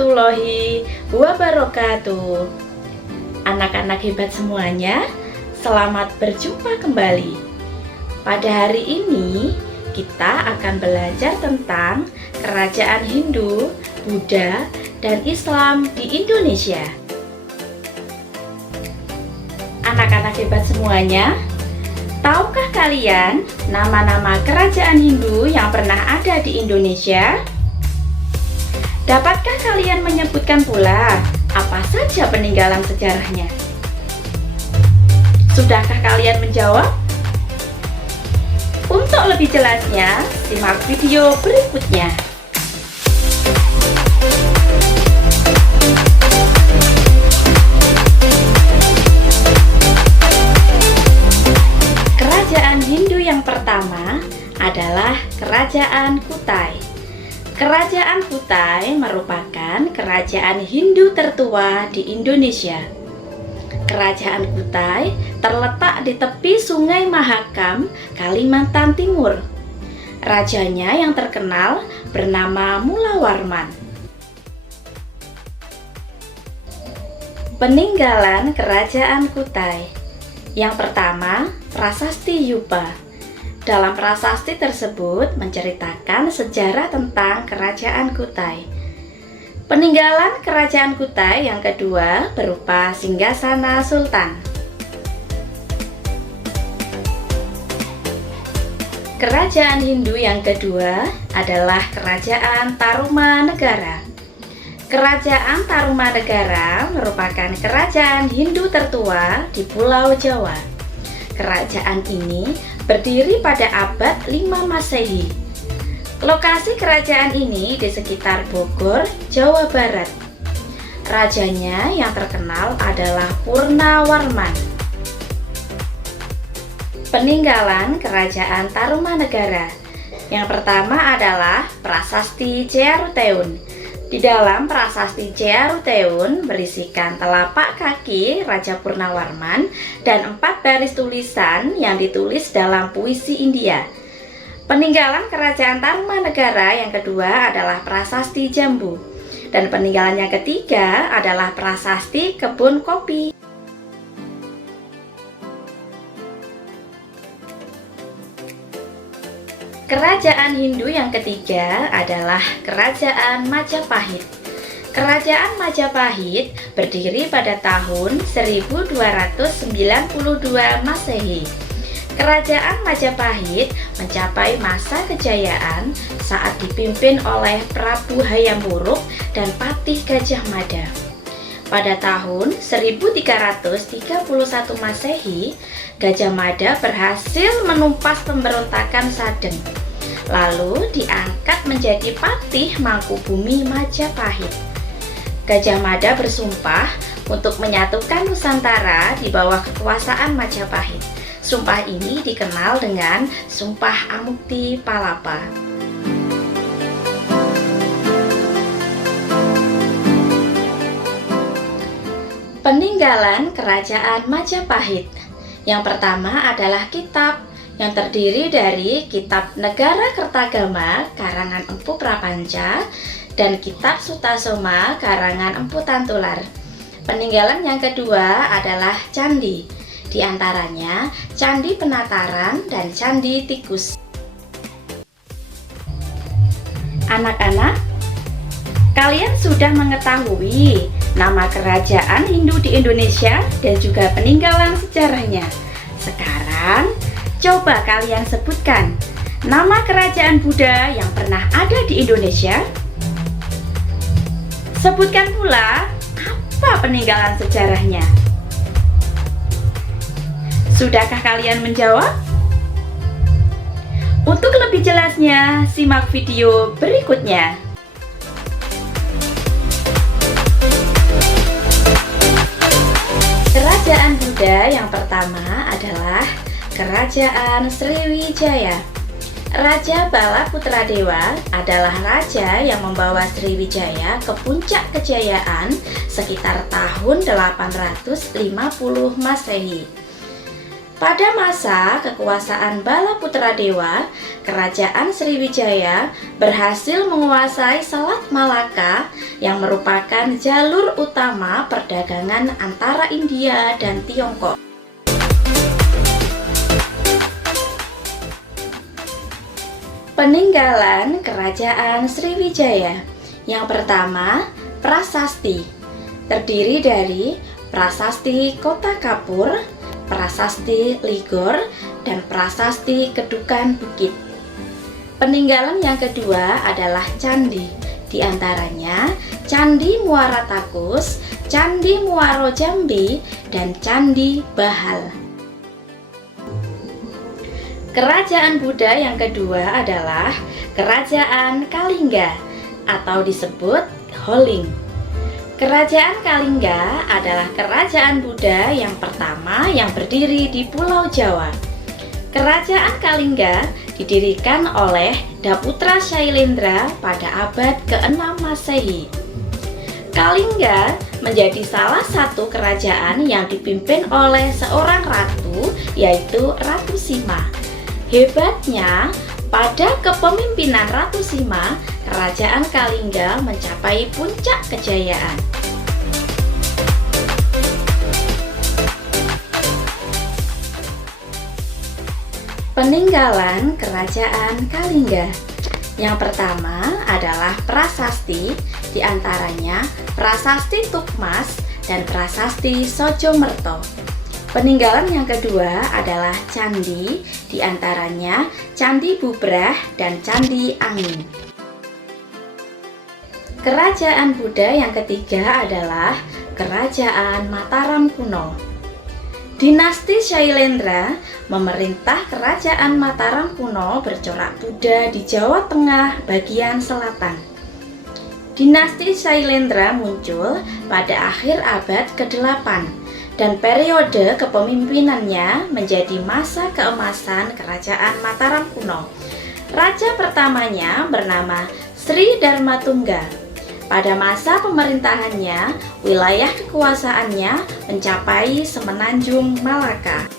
warahmatullahi wabarakatuh. Anak-anak hebat semuanya, selamat berjumpa kembali. Pada hari ini kita akan belajar tentang kerajaan Hindu, Buddha, dan Islam di Indonesia. Anak-anak hebat semuanya, tahukah kalian nama-nama kerajaan Hindu yang pernah ada di Indonesia? Dapatkah kalian menyebutkan pula apa saja peninggalan sejarahnya? Sudahkah kalian menjawab? Untuk lebih jelasnya, simak video berikutnya. Kerajaan Hindu yang pertama adalah Kerajaan Kutai. Kerajaan Kutai merupakan kerajaan Hindu tertua di Indonesia. Kerajaan Kutai terletak di tepi Sungai Mahakam, Kalimantan Timur. Rajanya yang terkenal bernama Mulawarman. Peninggalan Kerajaan Kutai. Yang pertama, Prasasti Yupa. Dalam prasasti tersebut menceritakan sejarah tentang Kerajaan Kutai. Peninggalan Kerajaan Kutai yang kedua berupa Singgasana Sultan. Kerajaan Hindu yang kedua adalah Kerajaan Tarumanegara. Kerajaan Tarumanegara merupakan kerajaan Hindu tertua di Pulau Jawa. Kerajaan ini berdiri pada abad 5 Masehi. Lokasi kerajaan ini di sekitar Bogor, Jawa Barat. Rajanya yang terkenal adalah Purnawarman. Peninggalan Kerajaan Tarumanegara. Yang pertama adalah Prasasti Cearuteun. Di dalam Prasasti Cearuteun berisikan telapak kaki Raja Purnawarman dan 4 baris tulisan yang ditulis dalam puisi India. Peninggalan Kerajaan Tarumanegara yang kedua adalah Prasasti Jambu. Dan peninggalan yang ketiga adalah Prasasti Kebun Kopi. Kerajaan Hindu yang ketiga adalah Kerajaan Majapahit. Kerajaan Majapahit berdiri pada tahun 1292 Masehi. Kerajaan Majapahit mencapai masa kejayaan saat dipimpin oleh Prabu Hayam Wuruk dan Patih Gajah Mada. Pada tahun 1331 Masehi, Gajah Mada berhasil menumpas pemberontakan Sadeng. Lalu diangkat menjadi Patih Mangkubumi Majapahit. Gajah Mada bersumpah untuk menyatukan Nusantara di bawah kekuasaan Majapahit. Sumpah ini dikenal dengan Sumpah Amukti Palapa. Peninggalan Kerajaan Majapahit. Yang pertama adalah kitab yang terdiri dari Kitab Negara Kertagama karangan Empu Prapanca dan Kitab Sutasoma karangan Empu Tantular. Peninggalan yang kedua adalah candi, di antaranya Candi Penataran dan Candi Tikus. Anak-anak, kalian sudah mengetahui nama kerajaan Hindu di Indonesia dan juga peninggalan sejarahnya. Sekarang, coba kalian sebutkan nama kerajaan Buddha yang pernah ada di Indonesia. Sebutkan pula apa peninggalan sejarahnya. Sudahkah kalian menjawab? Untuk lebih jelasnya, simak video berikutnya. Kerajaan Buddha yang pertama adalah Kerajaan Sriwijaya. Raja Bala Putradewa adalah raja yang membawa Sriwijaya ke puncak kejayaan sekitar tahun 850 Masehi. Pada masa kekuasaan Bala Putradewa, Kerajaan Sriwijaya berhasil menguasai Selat Malaka yang merupakan jalur utama perdagangan antara India dan Tiongkok. Peninggalan Kerajaan Sriwijaya. Yang pertama, prasasti. Terdiri dari prasasti Kota Kapur, prasasti Ligor, dan prasasti Kedukan Bukit. Peninggalan yang kedua adalah candi. Di antaranya Candi Muara Takus, Candi Muaro Jambi, dan Candi Bahal. Kerajaan Buddha yang kedua adalah Kerajaan Kalingga atau disebut Holing. Kerajaan Kalingga adalah kerajaan Buddha yang pertama yang berdiri di Pulau Jawa. Kerajaan Kalingga didirikan oleh Daputra Shailendra pada abad ke-6 Masehi. Kalingga menjadi salah satu kerajaan yang dipimpin oleh seorang ratu, yaitu Ratu Sima. Hebatnya, pada kepemimpinan Ratu Sima, Kerajaan Kalingga mencapai puncak kejayaan. Peninggalan Kerajaan Kalingga. Yang pertama adalah prasasti, di antaranya Prasasti Tukmas dan Prasasti Sojomerto. Peninggalan yang kedua adalah candi, di antaranya Candi Bubrah dan Candi Angin. Kerajaan Buddha yang ketiga adalah Kerajaan Mataram kuno. Dinasti Shailendra memerintah Kerajaan Mataram kuno bercorak Buddha di Jawa Tengah bagian selatan. Dinasti Shailendra muncul pada akhir abad ke-8 dan periode kepemimpinannya menjadi masa keemasan Kerajaan Mataram kuno. Raja pertamanya bernama Sri Dharmatungga. Pada masa pemerintahannya, wilayah kekuasaannya mencapai semenanjung Malaka.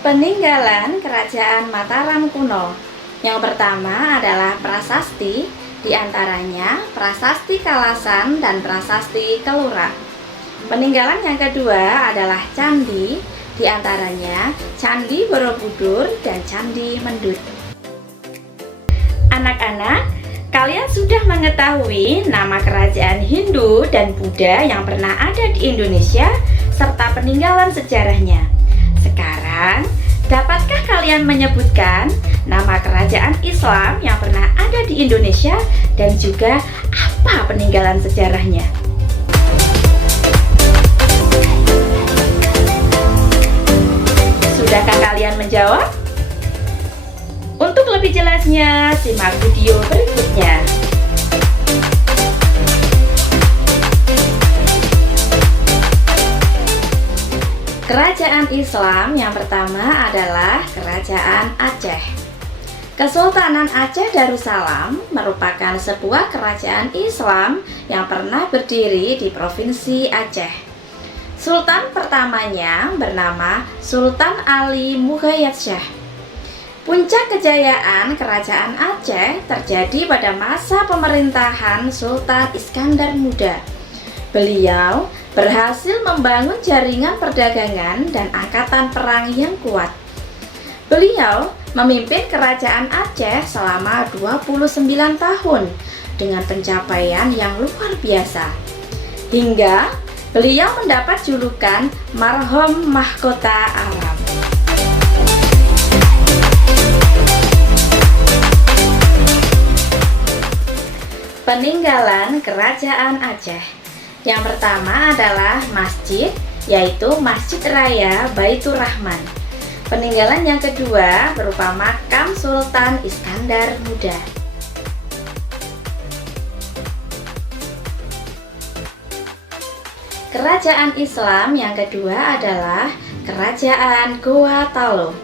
Peninggalan Kerajaan Mataram kuno. Yang pertama adalah prasasti, di antaranya Prasasti Kalasan dan Prasasti Kelura. Peninggalan yang kedua adalah candi, di antaranya Candi Borobudur dan Candi Mendut. Anak-anak, kalian sudah mengetahui nama kerajaan Hindu dan Buddha yang pernah ada di Indonesia serta peninggalan sejarahnya. Sekarang, dapatkah kalian menyebutkan nama kerajaan Islam yang pernah ada di Indonesia dan juga apa peninggalan sejarahnya? Sudahkah kalian menjawab? Untuk lebih jelasnya, simak video berikutnya. Kerajaan Islam yang pertama adalah Kerajaan Aceh. Kesultanan Aceh Darussalam merupakan sebuah kerajaan Islam yang pernah berdiri di Provinsi Aceh. Sultan pertamanya bernama Sultan Ali Mughayat-Shah. Puncak kejayaan Kerajaan Aceh terjadi pada masa pemerintahan Sultan Iskandar Muda. Beliau berhasil membangun jaringan perdagangan dan angkatan perang yang kuat. Beliau memimpin Kerajaan Aceh selama 29 tahun dengan pencapaian yang luar biasa. Hingga beliau mendapat julukan Marhum Mahkota Alam. Peninggalan Kerajaan Aceh. Yang pertama adalah masjid, yaitu Masjid Raya Baitur Rahman. Peninggalan yang kedua berupa makam Sultan Iskandar Muda. Kerajaan Islam yang kedua adalah Kerajaan Goa Talau.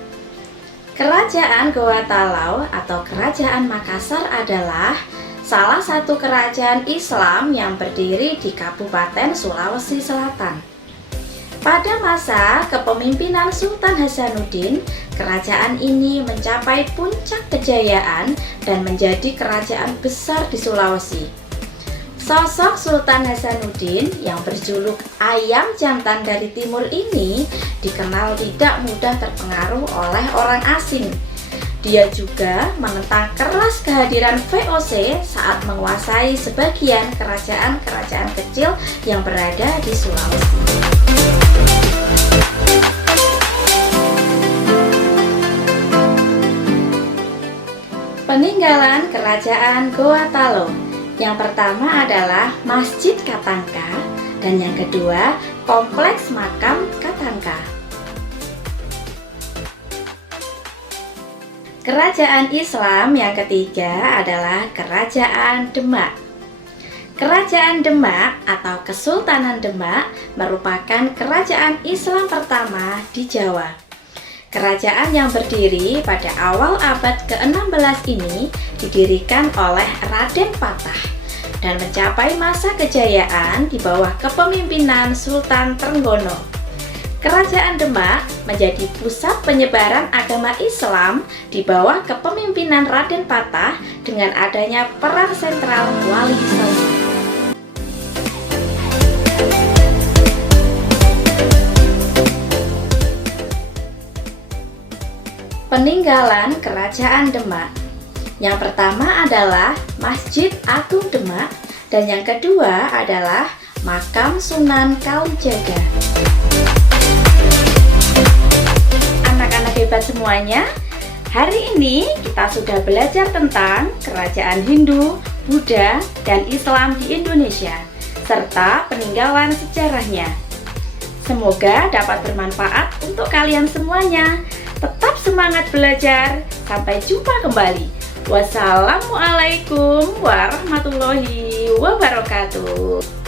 Kerajaan Goa Talau atau Kerajaan Makassar adalah salah satu kerajaan Islam yang berdiri di Kabupaten Sulawesi Selatan. Pada masa kepemimpinan Sultan Hasanuddin, kerajaan ini mencapai puncak kejayaan dan menjadi kerajaan besar di Sulawesi. Sosok Sultan Hasanuddin yang berjuluk Ayam Jantan dari Timur ini dikenal tidak mudah terpengaruh oleh orang asing. Dia juga menentang keras kehadiran VOC saat menguasai sebagian kerajaan-kerajaan kecil yang berada di Sulawesi. Peninggalan Kerajaan Goa Talo. Yang pertama adalah Masjid Katangka dan yang kedua Kompleks Makam Katangka. Kerajaan Islam yang ketiga adalah Kerajaan Demak. Kerajaan Demak atau Kesultanan Demak merupakan kerajaan Islam pertama di Jawa. Kerajaan yang berdiri pada awal abad ke-16 ini didirikan oleh Raden Patah dan mencapai masa kejayaan di bawah kepemimpinan Sultan Trenggono. Kerajaan Demak menjadi pusat penyebaran agama Islam di bawah kepemimpinan Raden Patah dengan adanya peran sentral Wali Songo. Peninggalan Kerajaan Demak. Yang pertama adalah Masjid Agung Demak dan yang kedua adalah Makam Sunan Kalijaga. Anak-anak hebat semuanya, hari ini kita sudah belajar tentang kerajaan Hindu, Buddha, dan Islam di Indonesia, serta peninggalan sejarahnya. Semoga dapat bermanfaat untuk kalian semuanya. Tetap semangat belajar. Sampai jumpa kembali. Wassalamualaikum warahmatullahi wabarakatuh.